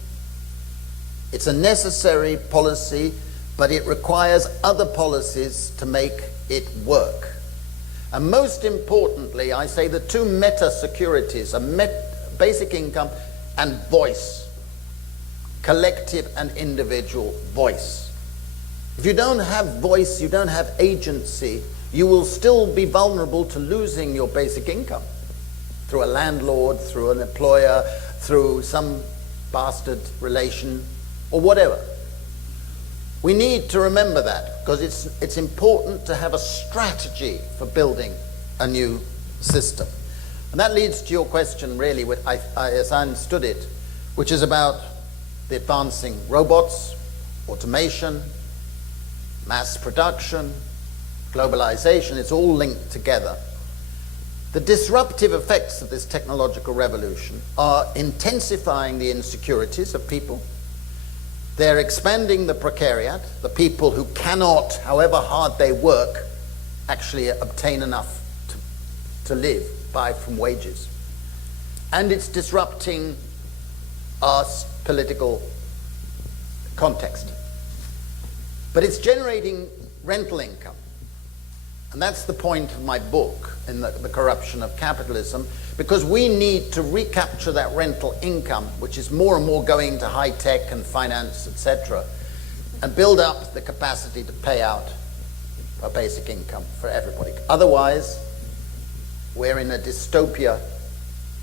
It's a necessary policy, but it requires other policies to make it work. And most importantly, I say the two meta-securities are basic income and voice, collective and individual voice. If you don't have voice, you don't have agency, you will still be vulnerable to losing your basic income through a landlord, through an employer, through some bastard relation, or whatever. We need to remember that, because it's important to have a strategy for building a new system. And that leads to your question, really, as I understood it, which is about the advancing robots, automation, mass production, globalization. It's all linked together. The disruptive effects of this technological revolution are intensifying the insecurities of people. They're expanding the precariat, the people who cannot, however hard they work, actually obtain enough to live by from wages. And it's disrupting our political context. But it's generating rental income. And that's the point of my book, in the corruption of capitalism, because we need to recapture that rental income, which is more and more going to high tech and finance, etc., and build up the capacity to pay out a basic income for everybody. Otherwise, we're in a dystopia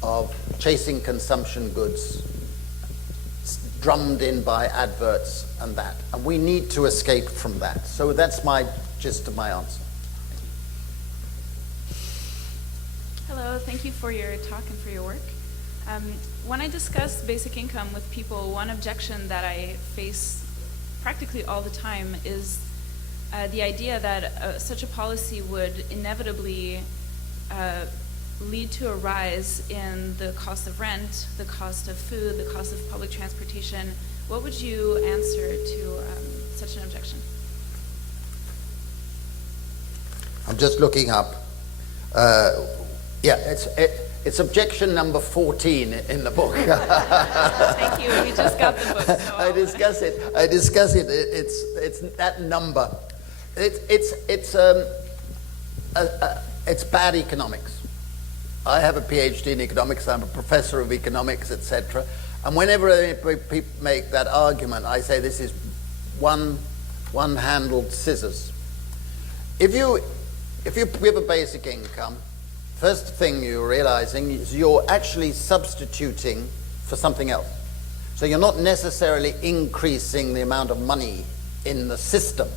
of chasing consumption goods, drummed in by adverts and that. And we need to escape from that. So that's my gist of my answer. Hello, thank you for your talk and for your work. When I discuss basic income with people, one objection that I face practically all the time is the idea that such a policy would inevitably lead to a rise in the cost of rent, the cost of food, the cost of public transportation. What would you answer to such an objection? I'm just looking up. It's objection number 14 in the book. Thank you. We just got the book. So I discuss it. It's that number. It's bad economics. I have a PhD in economics. I'm a professor of economics, etc. And whenever people make that argument, I say this is one-handled scissors. If you give a basic income, first thing you're realizing is you're actually substituting for something else. So you're not necessarily increasing the amount of money in the system,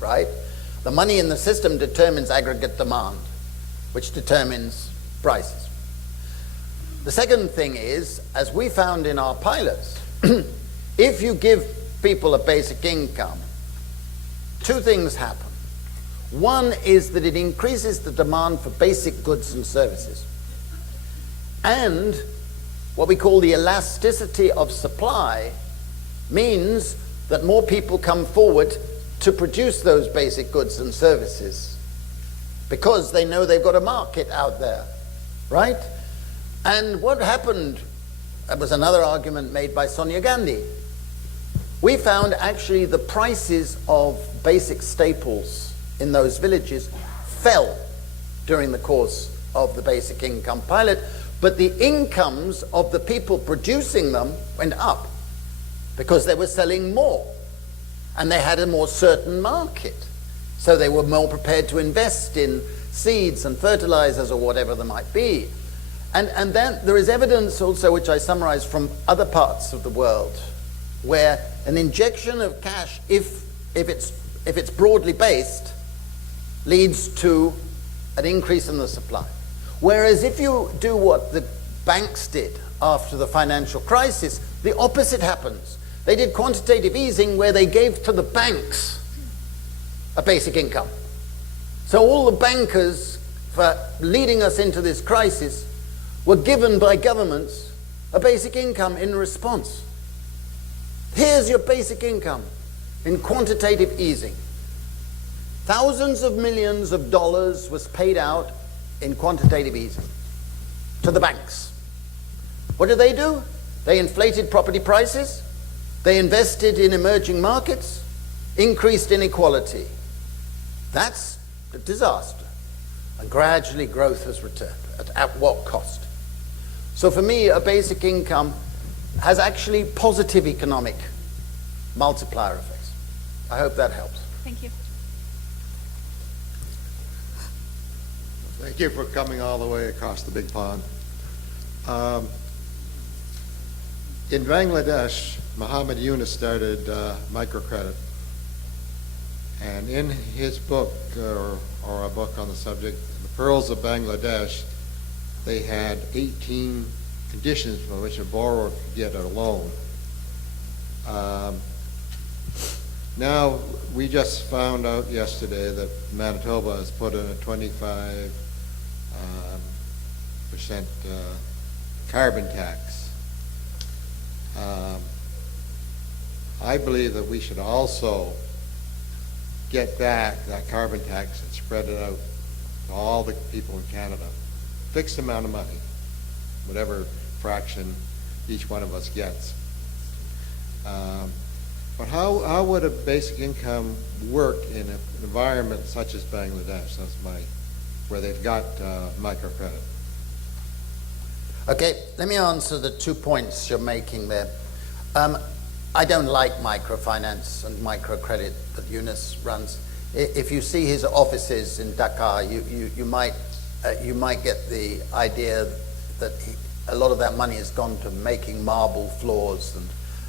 right? The money in the system determines aggregate demand, which determines prices. The second thing is, as we found in our pilots, if you give people a basic income, two things happen. One is that it increases the demand for basic goods and services. And what we call the elasticity of supply means that more people come forward to produce those basic goods and services because they know they've got a market out there, right? And what happened, that was another argument made by Sonia Gandhi. We found actually the prices of basic staples in those villages fell during the course of the basic income pilot, but the incomes of the people producing them went up because they were selling more and they had a more certain market. So they were more prepared to invest in seeds and fertilizers or whatever there might be. And then there is evidence also, which I summarize from other parts of the world, where an injection of cash, if it's broadly based, leads to an increase in the supply. Whereas if you do what the banks did after the financial crisis, the opposite happens. They did quantitative easing where they gave to the banks a basic income. So all the bankers, for leading us into this crisis, were given by governments a basic income in response. Here's your basic income in quantitative easing. Thousands of millions of dollars was paid out in quantitative easing to the banks. What did they do? They inflated property prices, they invested in emerging markets, increased inequality. That's a disaster. And gradually growth has returned. At what cost? So for me, a basic income has actually positive economic multiplier effects. I hope that helps. Thank you. Thank you for coming all the way across the big pond. In Bangladesh, Muhammad Yunus started microcredit. And in his book, or a book on the subject, The Pearls of Bangladesh, they had 18 conditions by which a borrower could get a loan. Now, we just found out yesterday that Manitoba has put in a 25% carbon tax. I believe that we should also get back that carbon tax and spread it out to all the people in Canada. Fixed amount of money, whatever fraction each one of us gets. But how would a basic income work in an environment such as Bangladesh? Where they've got microcredit. Okay, let me answer the 2 points you're making there. I don't like microfinance and microcredit that Yunus runs. If you see his offices in Dhaka, you might get the idea that a lot of that money has gone to making marble floors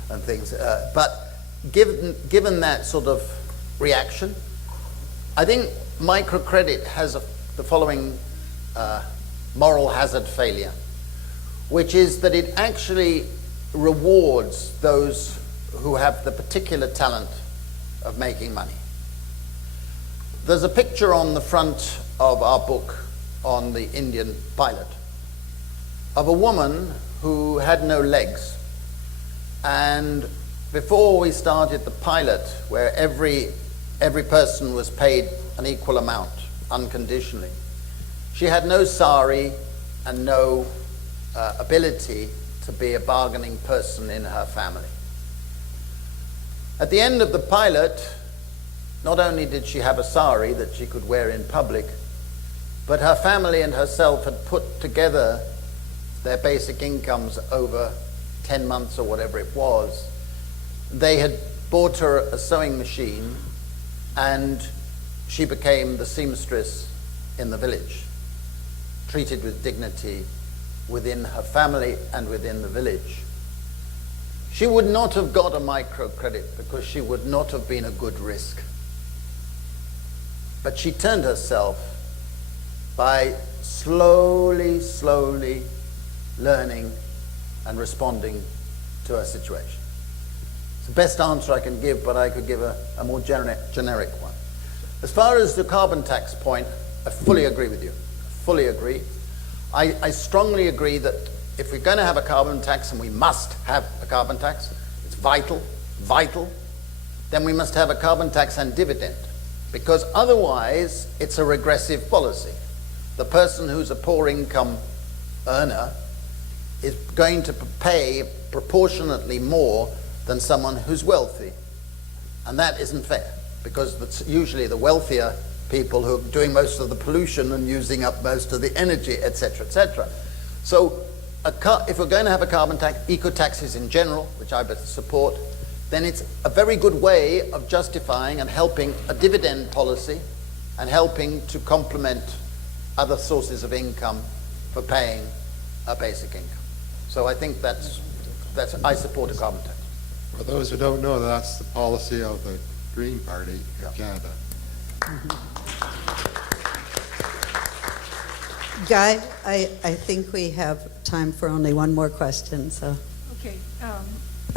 and things. But given that sort of reaction, I think microcredit has the following moral hazard failure, which is that it actually rewards those who have the particular talent of making money. There's a picture on the front of our book on the Indian pilot of a woman who had no legs. And before we started the pilot, where every person was paid an equal amount, unconditionally, she had no sari and no ability to be a bargaining person in her family. At the end of the pilot, not only did she have a sari that she could wear in public, but her family and herself had put together their basic incomes over 10 months or whatever it was. They had bought her a sewing machine, and she became the seamstress in the village, treated with dignity within her family and within the village. She would not have got a microcredit because she would not have been a good risk. But she turned herself by slowly learning and responding to her situation. It's the best answer I can give, but I could give a more generic one. As far as the carbon tax point, I fully agree with you. Fully agree. I strongly agree that if we're going to have a carbon tax, and we must have a carbon tax, it's vital, then we must have a carbon tax and dividend, because otherwise it's a regressive policy. The person who's a poor income earner is going to pay proportionately more than someone who's wealthy. And that isn't fair, because that's usually the wealthier people who are doing most of the pollution and using up most of the energy, etc., etc. So if we're going to have a carbon tax, eco-taxes in general, which I support, then it's a very good way of justifying and helping a dividend policy and helping to complement other sources of income for paying a basic income. So I think I support a carbon tax. For those who don't know, that's the policy of the Green Party of Canada. Guy, I think we have time for only one more question, so. Okay,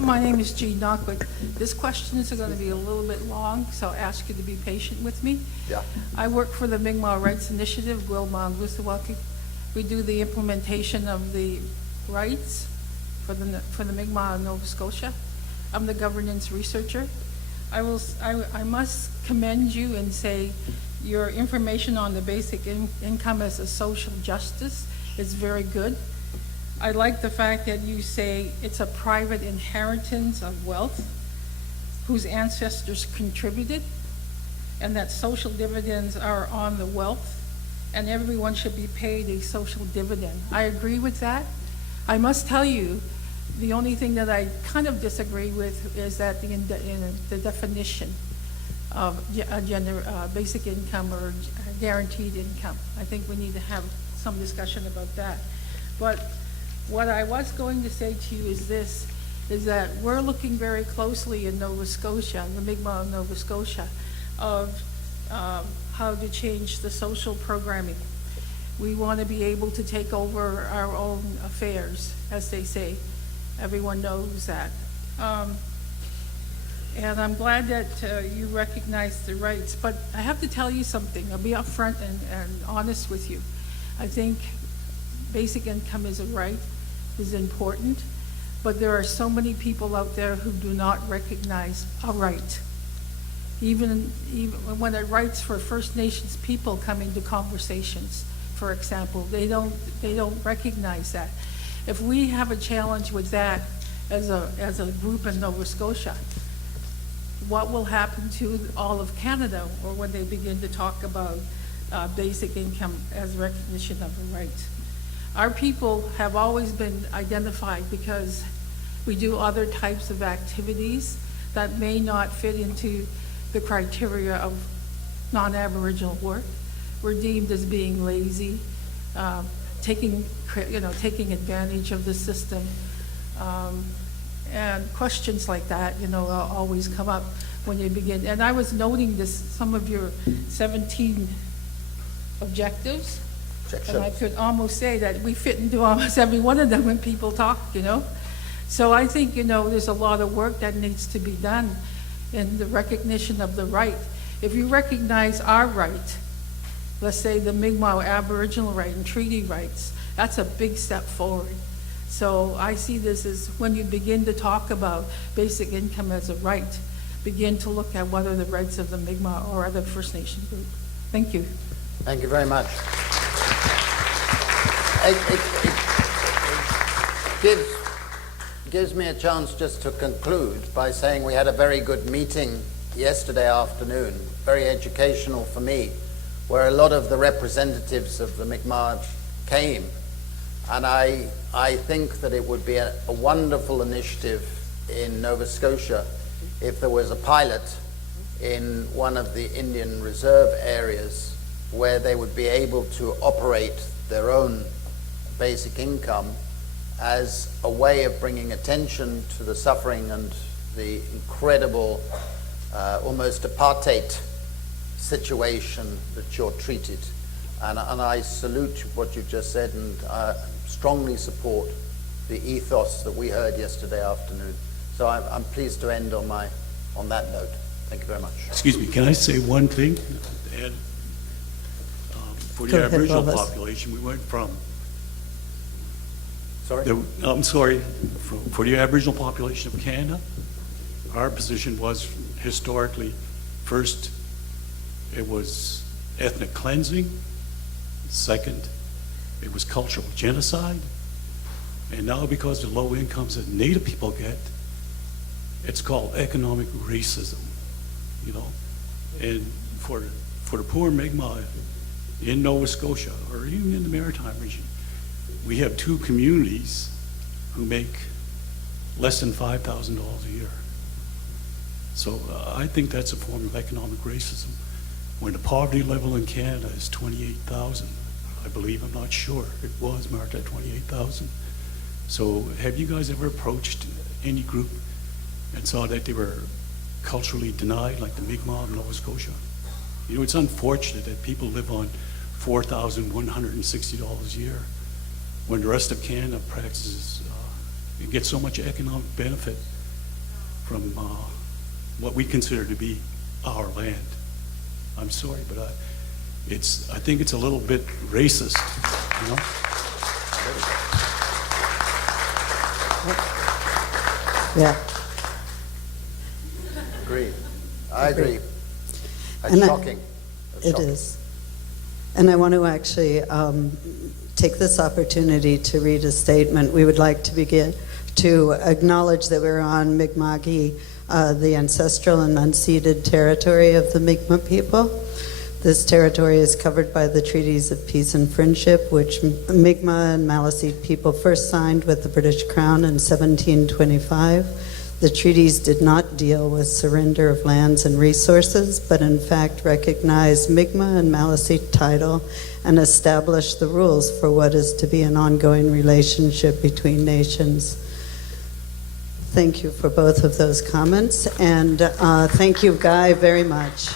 my name is Jean Knockwood. This question is going to be a little bit long, so I'll ask you to be patient with me. Yeah. I work for the Mi'kmaq Rights Initiative, Gwilma and Wissahicky. We do the implementation of the rights for the Mi'kmaq of Nova Scotia. I'm the governance researcher. I must commend you and say your information on the basic income as a social justice is very good. I like the fact that you say it's a private inheritance of wealth whose ancestors contributed, and that social dividends are on the wealth, and everyone should be paid a social dividend. I agree with that. I must tell you, the only thing that I kind of disagree with is that in the definition of basic income or guaranteed income. I think we need to have some discussion about that. But what I was going to say to you is this, is that we're looking very closely in Nova Scotia, the Mi'kmaq of Nova Scotia, of how to change the social programming. We want to be able to take over our own affairs, as they say. Everyone knows that. And I'm glad that you recognize the rights, but I have to tell you something. I'll be upfront and honest with you. I think basic income is a right, is important, but there are so many people out there who do not recognize a right. Even when the rights for First Nations people come into conversations, for example, they don't recognize that. If we have a challenge with that as a group in Nova Scotia, what will happen to all of Canada, or when they begin to talk about basic income as recognition of a right? Our people have always been identified because we do other types of activities that may not fit into the criteria of non-Aboriginal work. We're deemed as being lazy, taking advantage of the system. And questions like that, always come up when you begin. And I was noting some of your 17 objectives, and I could almost say that we fit into almost every one of them when people talk, So I think, there's a lot of work that needs to be done in the recognition of the right. If you recognize our right, let's say the Mi'kmaq Aboriginal right and treaty rights, that's a big step forward. So I see this as when you begin to talk about basic income as a right, begin to look at what are the rights of the Mi'kmaq or other First Nation group. Thank you. Thank you very much. It gives me a chance just to conclude by saying we had a very good meeting yesterday afternoon, very educational for me, where a lot of the representatives of the Mi'kmaq came. And I think that it would be a wonderful initiative in Nova Scotia if there was a pilot in one of the Indian Reserve areas where they would be able to operate their own basic income as a way of bringing attention to the suffering and the incredible, almost apartheid situation that you're treated. And I salute what you've just said, and strongly support the ethos that we heard yesterday afternoon. So I'm pleased to end on that note. Thank you very much. Excuse me, can I say one thing? For the Aboriginal population, we went from... Sorry? I'm sorry. For the Aboriginal population of Canada, our position was historically, first, it was ethnic cleansing. Second, it was cultural genocide. And now, because of the low incomes that Native people get, it's called economic racism, And for the poor Mi'kmaq in Nova Scotia, or even in the Maritime region, we have two communities who make less than $5,000 a year. So I think that's a form of economic racism. When the poverty level in Canada is 28,000, I believe, I'm not sure, it was marked at 28,000. So have you guys ever approached any group and saw that they were culturally denied, like the Mi'kmaq of Nova Scotia? You know, it's unfortunate that people live on $4,160 a year when the rest of Canada practices, it gets so much economic benefit from what we consider to be our land. I'm sorry, but I think it's a little bit racist, you know? Yeah. Agreed. I agree. It's And shocking. It's It shocking. is. And I want to actually take this opportunity to read a statement. We would like to begin to acknowledge that we're on Mi'kmaq, the ancestral and unceded territory of the Mi'kmaq people. This territory is covered by the Treaties of Peace and Friendship, which Mi'kmaq and Maliseet people first signed with the British Crown in 1725. The treaties did not deal with surrender of lands and resources, but in fact recognized Mi'kmaq and Maliseet title and established the rules for what is to be an ongoing relationship between nations. Thank you for both of those comments, and thank you, Guy, very much.